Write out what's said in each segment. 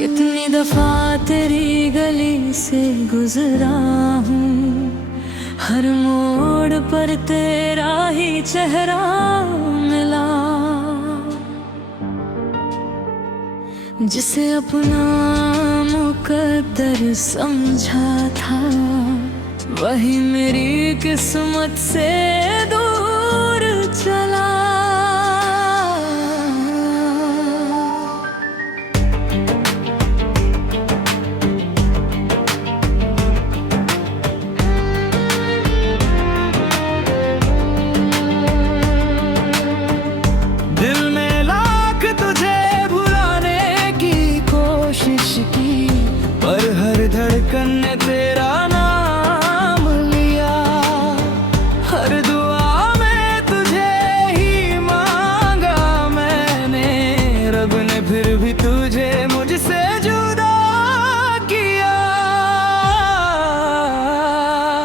कितनी दफा तेरी गली से गुजरा हूँ, हर मोड़ पर तेरा ही चेहरा मिला। जिसे अपना मुकद्दर समझा था, वही मेरी किस्मत से दूर चला। धड़कन ने तेरा नाम लिया, हर दुआ में तुझे ही मांगा मैंने। रब ने फिर भी तुझे मुझसे जुदा किया।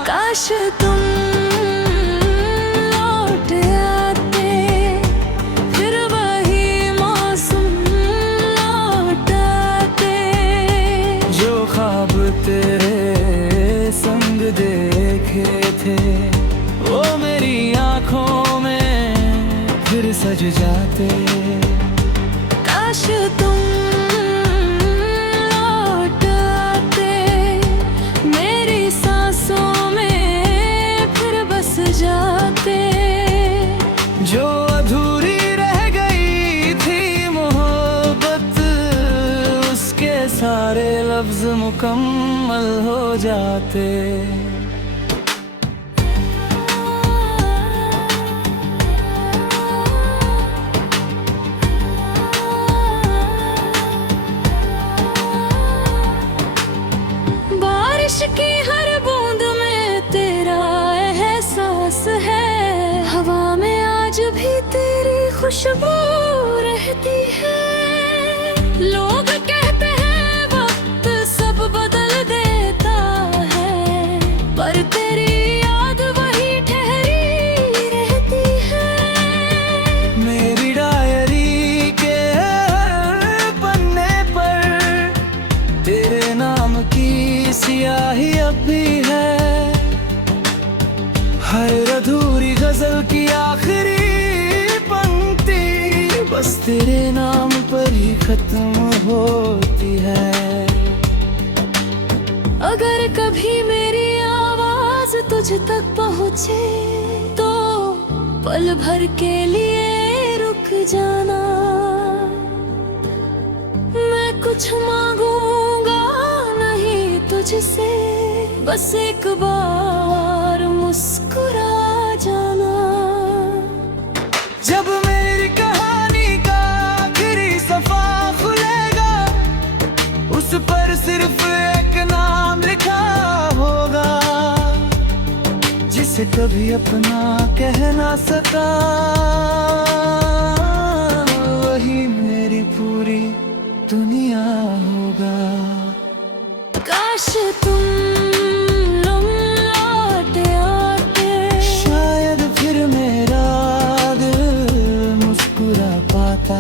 काश तुम लौट आते, फिर वही मौसम लौट आते। जो ख्वाब तेरे संग देखे थे, वो मेरी आंखों में फिर सज जाते। काश तुम लौट आते, मेरी सांसों में फिर बस जाते। जो अधूरी रह गई थी मोहब्बत, उसके सारे लफ्ज मुकम्मल हो जाते। बारिश की हर बूंद में तेरा एहसास है, हवा में आज भी तेरी खुशबू रहती है। लोग कहते हैं वक्त सब बदल देता है, पर तेरी याद वही ठहरी रहती है। मेरी डायरी के हर पन्ने पर तेरे नाम की सियाही अब भी है। हर अधूरी गजल की आखिरी पंक्ति बस तेरे नाम पर ही खत्म होती है। अगर कभी मेरी आवाज तुझ तक पहुँचे, तो पल भर के लिए रुक जाना। मैं कुछ मांगूंगा नहीं तुझसे, बस एक बार मुस्कुरा जाना। जब मेरी कहानी का आखिरी सफा खुलेगा, उस पर सिर्फ एक नाम लिखा होगा, जिसे कभी अपना कह ना सका। वही मेरी पूरी दुनिया होगा। काश तुम लौट आते, शायद फिर मेरा दिल मुस्कुरा पाता।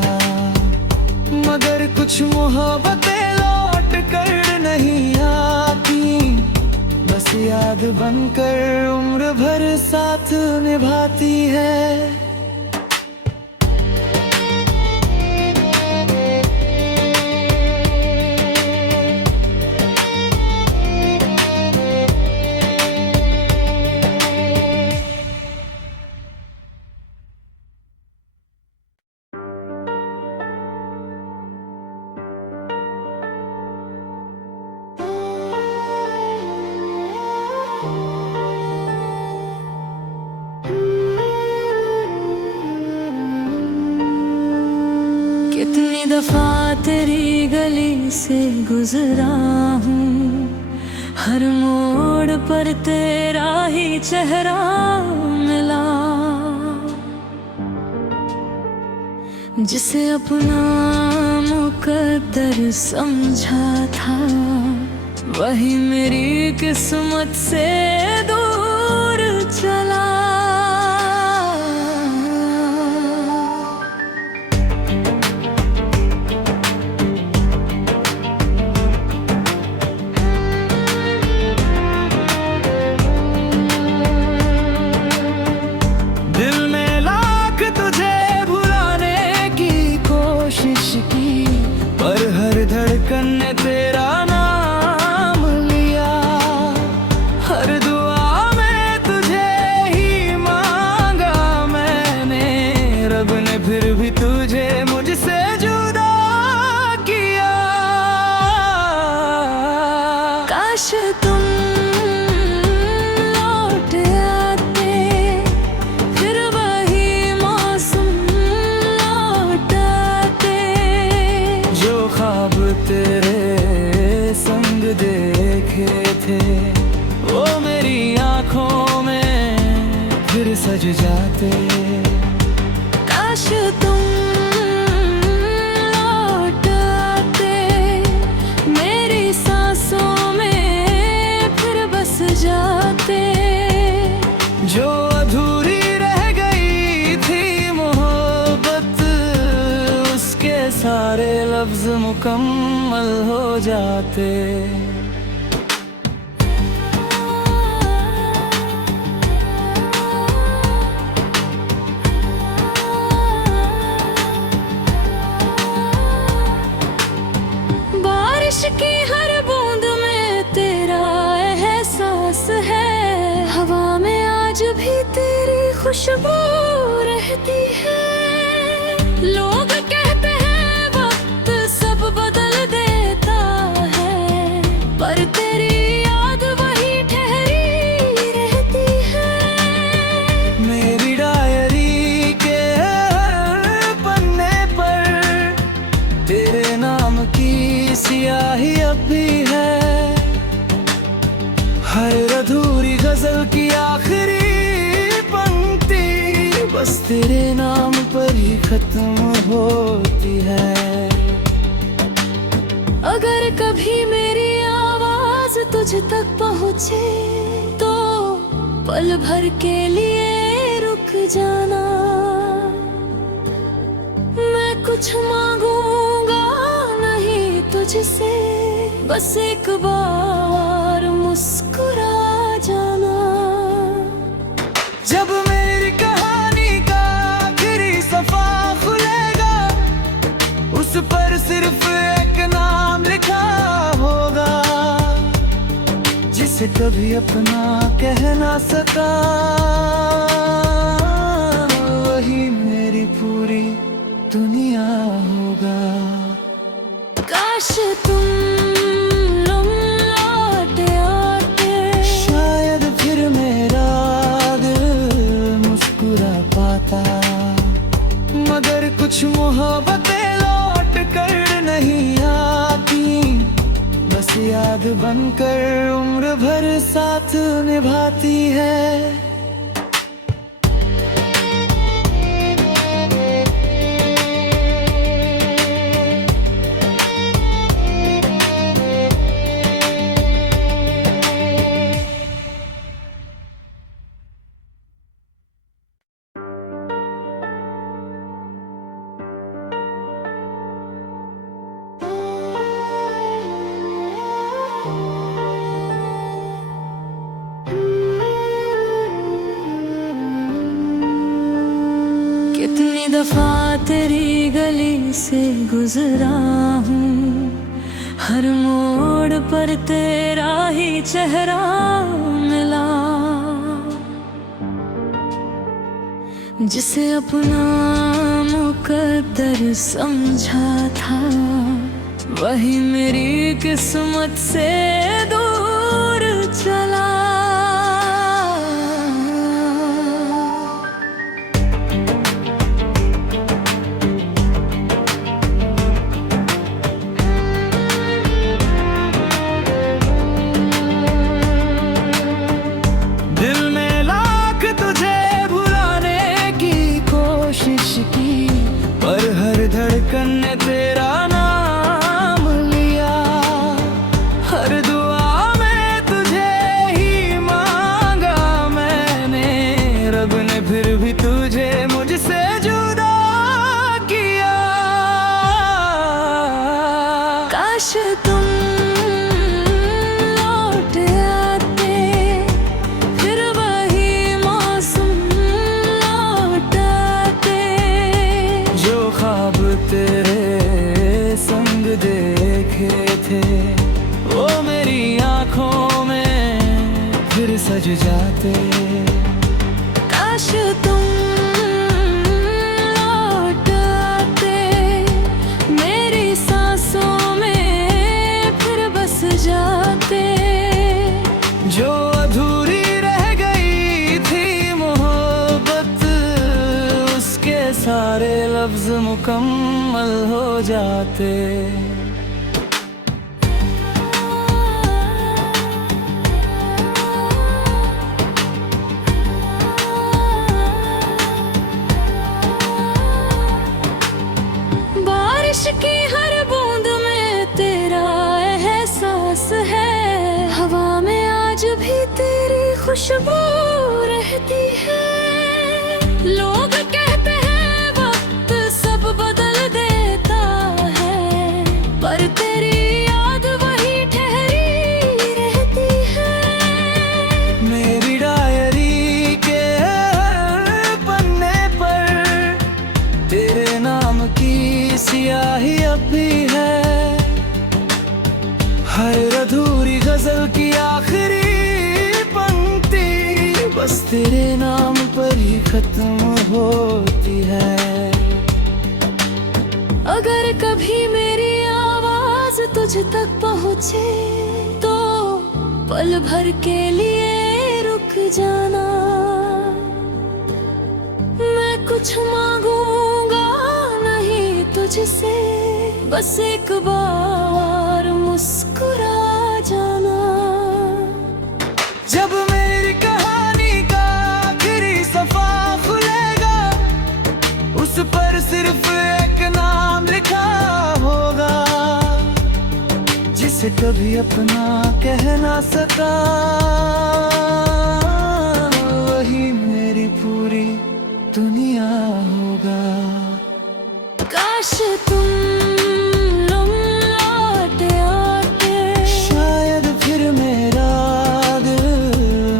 मगर कुछ मोहब्बतें लौट कर नहीं आती, बस याद बनकर उम्र भर साथ निभाती है। कितनी दफा तेरी गली से गुजरा हूँ, हर मोड़ पर तेरा ही चेहरा मिला। जिसे अपना मुकद्दर समझा था, वही मेरी किस्मत से दूर चला। तेरा नाम लिया। हर दुआ में तुझे ही मांगा मैंने, रब ने फिर भी तुझे मुझसे जुदा किया। काश तुम लौट आते, फिर वही मौसम लौट आते। जो ख्वाब तेरे संग देखे थे, वो मेरी आंखों में फिर सज जाते। काश तुम लौट आते, मेरी सांसों में फिर बस जाते। जो अधूरी रह गई थी मोहब्बत, उसके सारे लफ्ज मुकम्मल हो जाते। बारिश की हर बूंद में तेरा एहसास है, हवा में आज भी तेरी खुशबू रहती है। लोग कहते हैं वक्त सब बदल देता है, पर तेरी याद वही ठहरी रहती है। मेरी डायरी के हर पन्ने पर तेरे नाम की सियाही अब भी है। हर अधूरी गजल की आखिरी पंक्ति बस तेरे नाम पर ही खत्म होती है। अगर कभी मेरी आवाज तुझ तक पहुँचे, तो पल भर के लिए रुक जाना। मैं कुछ मांगूंगा नहीं तुझसे, बस एक बार मुस्कुरा जाना। जब मेरी कहानी का आखिरी सफा खुलेगा, उस पर सिर्फ एक नाम लिखा होगा, जिसे कभी अपना कह ना सका। वही मेरी पूरी दुनिया होगा। काश तुम लौट आते, शायद फिर मेरा दिल मुस्कुरा पाता। मगर कुछ मोहब्बतें लौट कर नहीं आती, बस याद बनकर उम्र भर साथ निभाती है। कितनी दफा तेरी गली से गुजरा हूँ, हर मोड़ पर तेरा ही चेहरा मिला। जिसे अपना मुकद्दर समझा था, वही मेरी किस्मत से दूर चला। दिल में लाख तुझे भुलाने की कोशिश की, पर हर धड़कन ने तेरा नाम लिया। हर दुआ में तुझे ही मांगा मैंने, रब ने फिर भी तुझे मुझसे जुदा किया। काश तुम लौट आते, फिर वही मौसम लौट आते। जो ख्वाब तेरे संग देखे थे, वो मेरी आंखों में फिर सज जाते। काश तुम लौट आते, मेरी सांसों में फिर बस जाते। जो अधूरी रह गई थी मोहब्बत, उसके सारे लफ्ज मुकम्मल हो जाते। बारिश की हर बूंद में तेरा एहसास है, हवा में आज भी तेरी खुशबू रहती है। लोग कहते हैं वक्त सब बदल देता है, पर तेरी याद वही ठहरी रहती है। मेरी डायरी के पन्ने पर तेरे नाम की सियाही अब भी है। हर अधूरी गजल की आखिरी पंक्ति बस तेरे नाम पर ही खत्म होती है। अगर कभी मेरी आवाज तुझ तक पहुँचे तो पल भर के लिए रुक जाना। मैं कुछ मांगूंगा तुझसे, बस एक बार मुस्कुरा जाना। जब मेरी कहानी का आखिरी सफा खुलेगा, उस पर सिर्फ एक नाम लिखा होगा, जिसे कभी अपना कह ना सका। वही मेरी पूरी दुनिया होगा। काश तुम लौट आते, शायद फिर मेरा दिल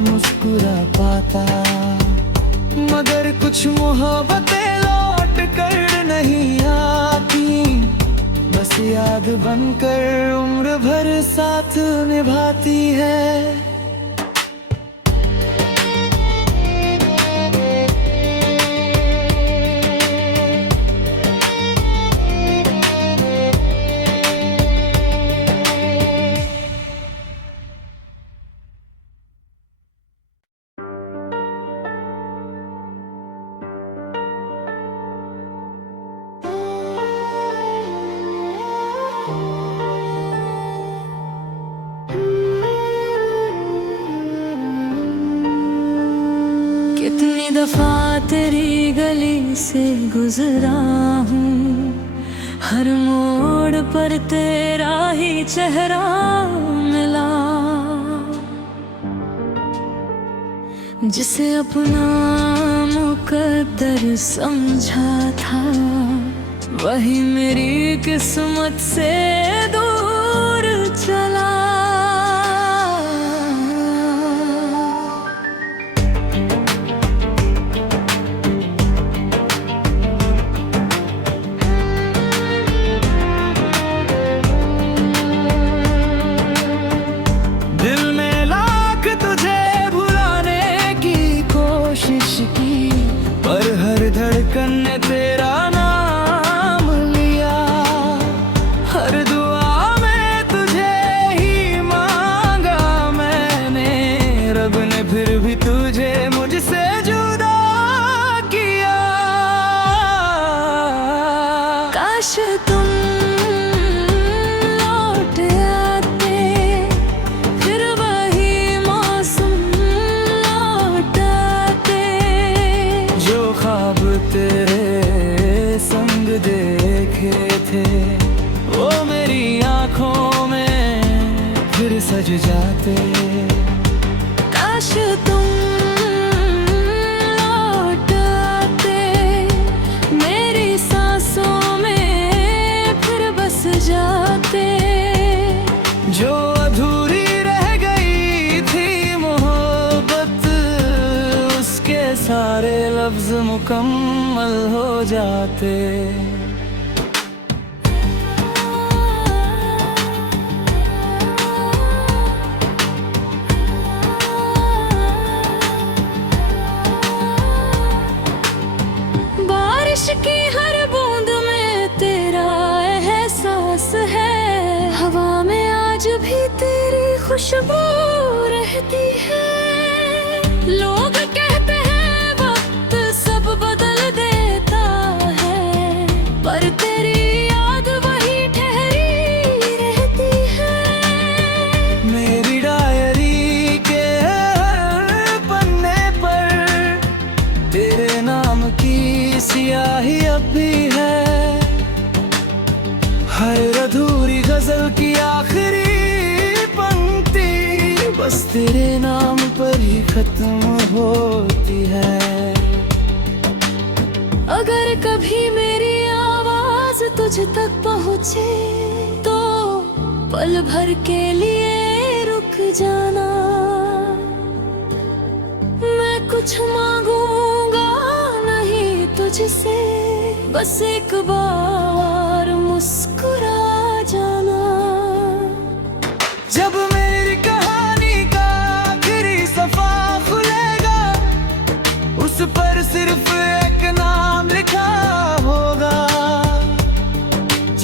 मुस्कुरा पाता। मगर कुछ मोहब्बतें लौट कर नहीं आती, बस याद बनकर उम्र भर साथ निभाती है। कितनी दफा तेरी गली से गुजरा हूँ, हर मोड़ पर तेरा ही चेहरा मिला। जिसे अपना मुकद्दर समझा था, वही मेरी किस्मत से दूर चला। धड़कन ने तेरा नाम लिया, हर दुआ में तुझे ही मांगा मैंने। रब ने फिर भी तुझे मुझसे जुदा किया। काश तुम लौट आते, फिर वही मौसम लौट आते। जो ख्वाब तेरे संग देखे थे, वो मेरी आंखों में फिर सज जाते। काश तुम लौट आते, मेरी सांसों में फिर बस जाते। जो अधूरी रह गई थी मोहब्बत, उसके सारे लफ्ज मुकम्मल हो जाते। खुशबू रहती है। लोग कहते हैं वक्त सब बदल देता है, पर तेरी याद वही ठहरी रहती है। मेरी डायरी के पन्ने पर तेरे नाम की स्याही अब भी है। हर अधूरी गजल की आखिरी पंक्ति बस तेरे नाम पर ही खत्म होती है। अगर कभी मेरी आवाज तुझ तक पहुँचे तो पल भर के लिए रुक जाना। मैं कुछ मांगूंगा नहीं तुझसे, बस एक बार मुस्कुरा जाना। जब मेरी कहानी का आखिरी सफा खुलेगा, उस पर सिर्फ एक नाम लिखा होगा,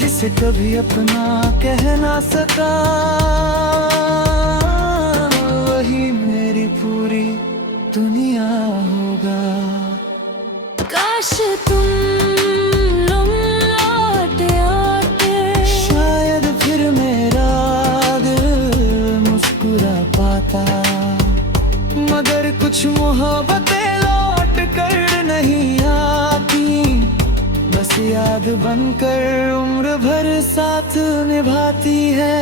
जिसे कभी अपना कह ना सका। वही मेरी पूरी दुनिया होगा। काश तुम लौट आते, शायद फिर मेरा दिल मुस्कुरा पाता। मगर कुछ मोहब्बतें लौट कर नहीं आती, बस याद बनकर उम्र भर साथ निभाती है।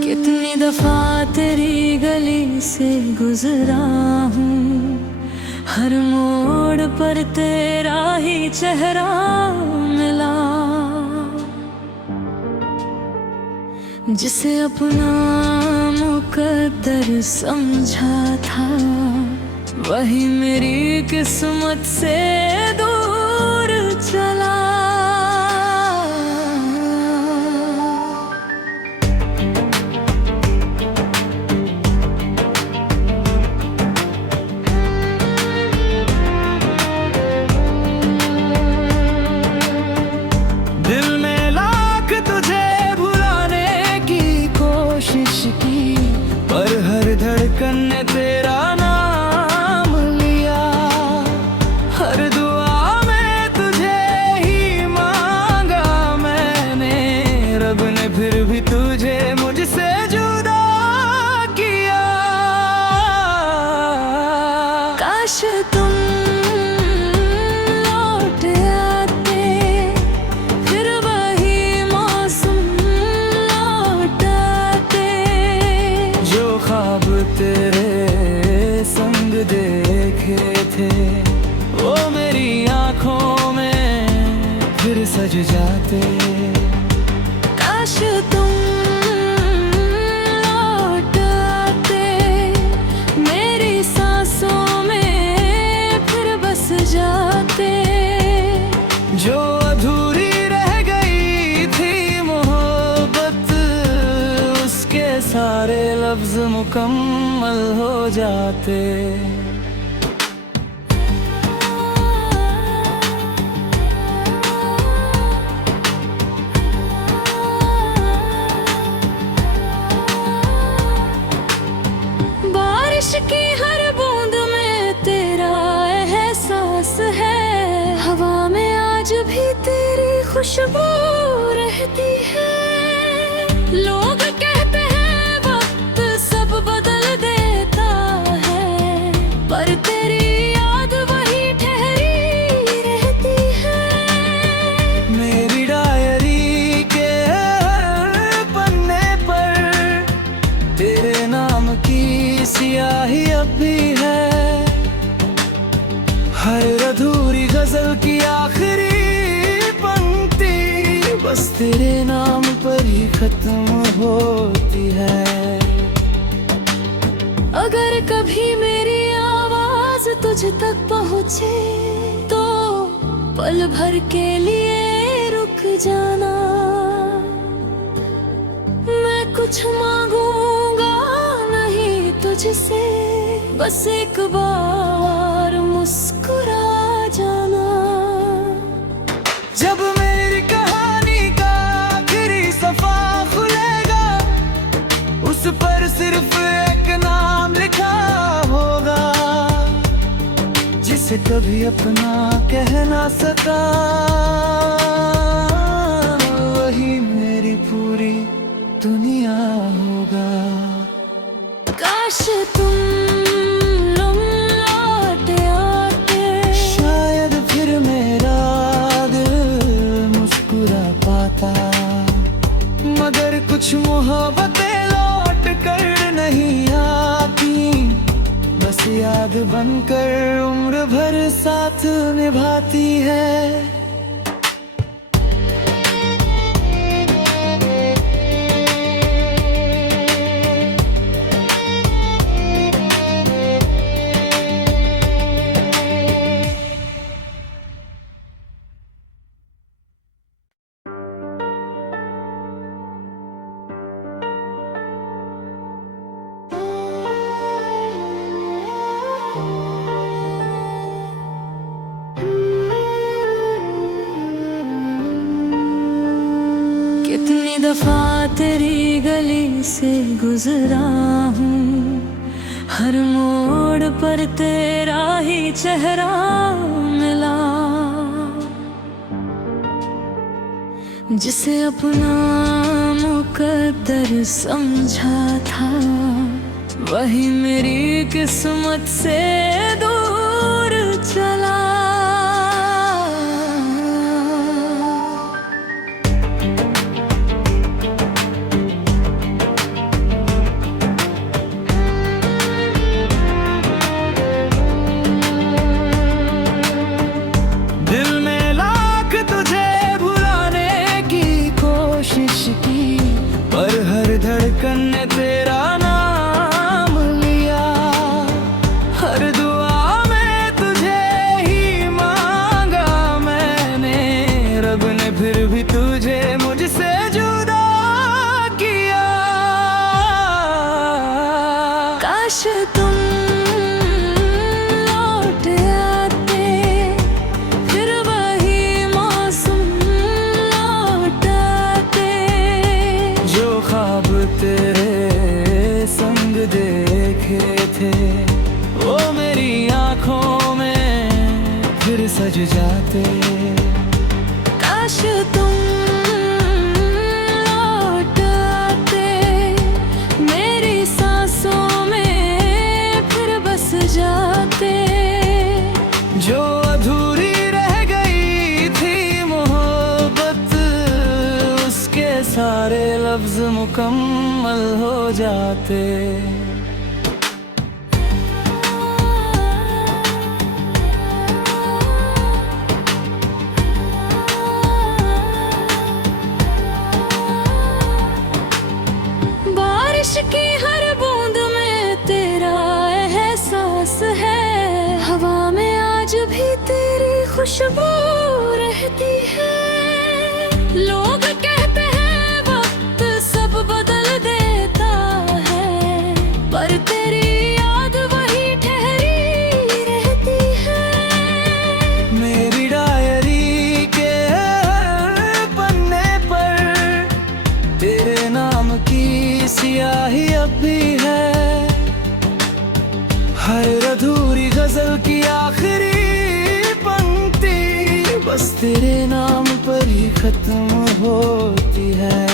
कितनी दफा तेरी गली से गुजरा हूँ, हर मोड़ पर तेरा ही चेहरा मिला। जिसे अपना मुकद्दर समझा था, वही मेरी किस्मत से दूर चला। ने तेरा नाम लिया, हर दुआ में तुझे ही मांगा मैंने। रब ने फिर भी तुझे मुझसे जुदा किया। काश तुम लौट आते, फिर वही मौसम लौट आते। जो ख्वाब तेरे संग देखे थे, वो मेरी आंखों में फिर सज जाते। काश तुम लौट आते, मेरी सांसों में फिर बस जाते। जो अधूरी रह गई थी मोहब्बत, उसके सारे लफ्ज मुकम्मल हो जाते। बारिश की हर बूंद में तेरा एहसास है, हवा में आज भी तेरी खुशबू रहती है। लोग कहते हैं वक्त सब बदल देता है, पर तेरी याद वही ठहरी रहती है। मेरी डायरी के पन्ने पर तेरे नाम की स्याही अब भी है। हर अधूरी गजल की आखिरी पंक्ति बस तेरे नाम पर पर ही खत्म होती है। अगर कभी मेरी आवाज तुझ तक पहुँचे तो पल भर के लिए रुक जाना। मैं कुछ मांगूंगा नहीं तुझसे, बस एक बार मुस्कुरा जाना। जब मेरी कहानी का आखिरी सफा खुलेगा, उस पर सिर्फ एक नाम लिखा होगा, जिसे कभी अपना कह ना सका। वही मेरी पूरी दुनिया होगा। काश तुम लौट आते, शायद फिर मेरा दिल मुस्कुरा पाता। मगर कुछ मोहब्बतें लौट कर नहीं आती, बस याद बनकर उम्र भर साथ निभाती है। कितनी दफा तेरी गली से गुजरा हूँ, हर मोड़ पर तेरा ही चेहरा मिला। जिसे अपना मुकद्दर समझा था, वही मेरी किस्मत से दूर चला। धड़कन ने तेरा नाम लिया, हर दुआ में तुझे ही मांगा मैंने। रब ने फिर भी तुझे मुझसे जुदा किया। काश तुम लौट आते, फिर वही मौसम लौट आते। जो ख्वाब तेरे संग देखे थे, वो मेरी आंखों में फिर सज जाते। काश तुम लौट आते, मेरी सांसों में फिर बस जाते। जो अधूरी रह गई थी मोहब्बत, उसके सारे लफ्ज मुकम्मल हो जाते। बारिश की हर बूंद में तेरा एहसास है, हवा में आज भी तेरी खुशबू रहती है। लोग कहते हैं वक्त सब बदल देता है, पर तेरी याद वही ठहरी रहती है। मेरी डायरी के हर पन्ने पर तेरे नाम की स्याही अब भी है। हर अधूरी गजल की आखिरी पंक्ति बस तेरे नाम पर ही खत्म होती है।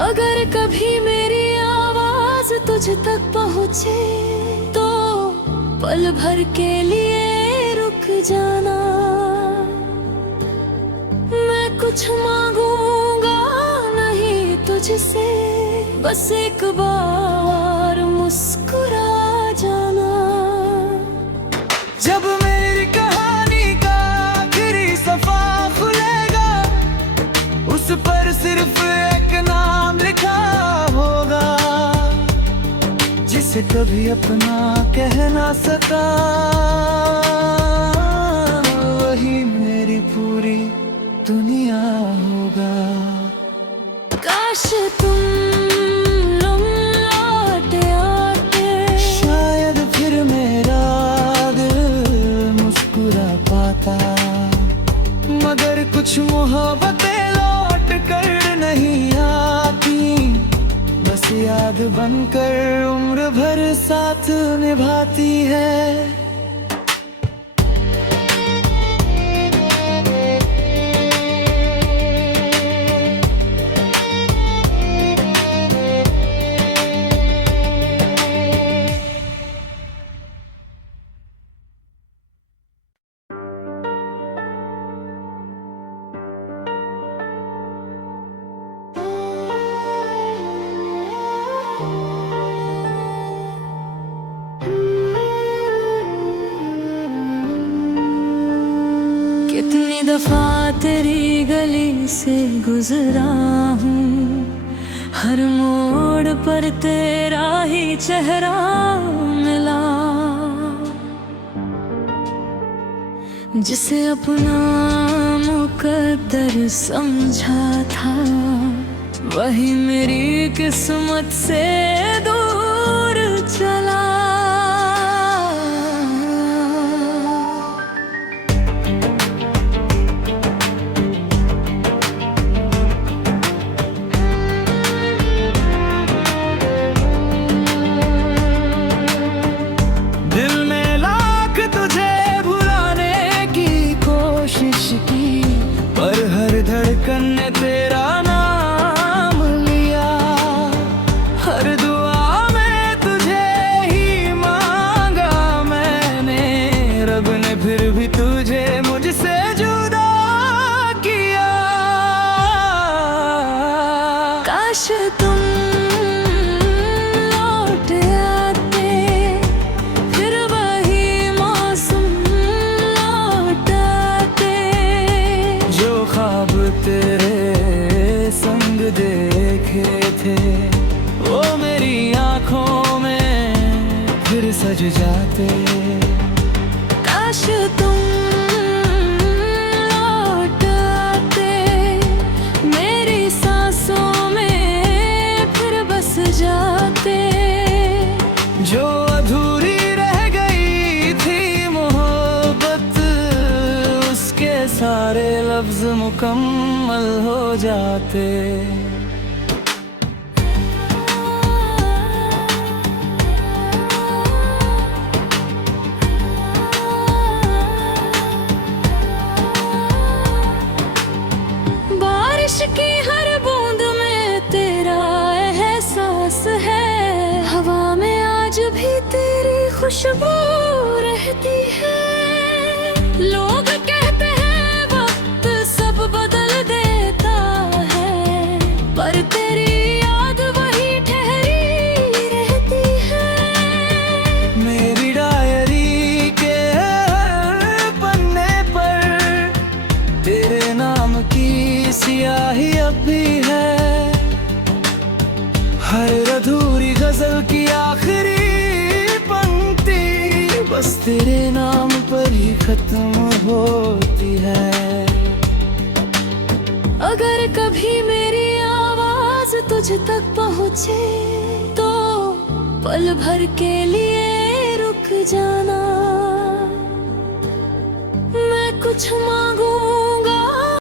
अगर कभी मेरी आवाज तुझ तक पहुँचे तो पल भर के लिए रुक जाना। मैं कुछ मांगूंगा नहीं तुझसे, बस एक बार मुस्कुरा जाना। जब मेरी कहानी का आखिरी सफा खुलेगा, उस जिसे कभी अपना कह ना सका, वही मेरी पूरी दुनिया होगा। काश तुम लौट आते, शायद फिर मेरा दिल मुस्कुरा पाता, मगर कुछ मोहब्बतें लौट कर नहीं आती, बस याद बनकर उम्र भर साथ निभाती है। कितनी दफा तेरी गली से गुजरा हूँ, हर मोड़ पर तेरा ही चेहरा मिला, जिसे अपना मुकद्दर समझा था, वही मेरी किस्मत से दूर चला। धड़कन ने तेरा नाम लिया, हर दुआ में तुझे ही मांगा मैंने, रब ने फिर भी तुझे मुझसे जुदा किया। काश तुम लौट आते, फिर वही मौसम लौट आते, जो ख्वाब तेरे संग देखे थे, वो मेरी आंखों में फिर सज जाते। काश तुम लौट आते, मेरी सांसों में फिर बस जाते, जो अधूरी रह गई थी मोहब्बत, उसके सारे लफ्ज मुकम्मल हो जाते। बारिश की हर बूंद में तेरा एहसास है, हवा में आज भी तेरी खुशबू रहती है। लोग कहते हैं वक्त सब बदल देता है, पर तेरी याद वही ठहरी रहती है। मेरी डायरी के पन्ने पर तेरे नाम की स्याही अब भी है, हर अधूरी गजल की आखिरी पंक्ति बस तेरे नाम पर ही खत्म होती है। अगर कभी मेरी आवाज तुझ तक पहुँचे, तो पल भर के लिए रुक जाना, मैं कुछ मांगू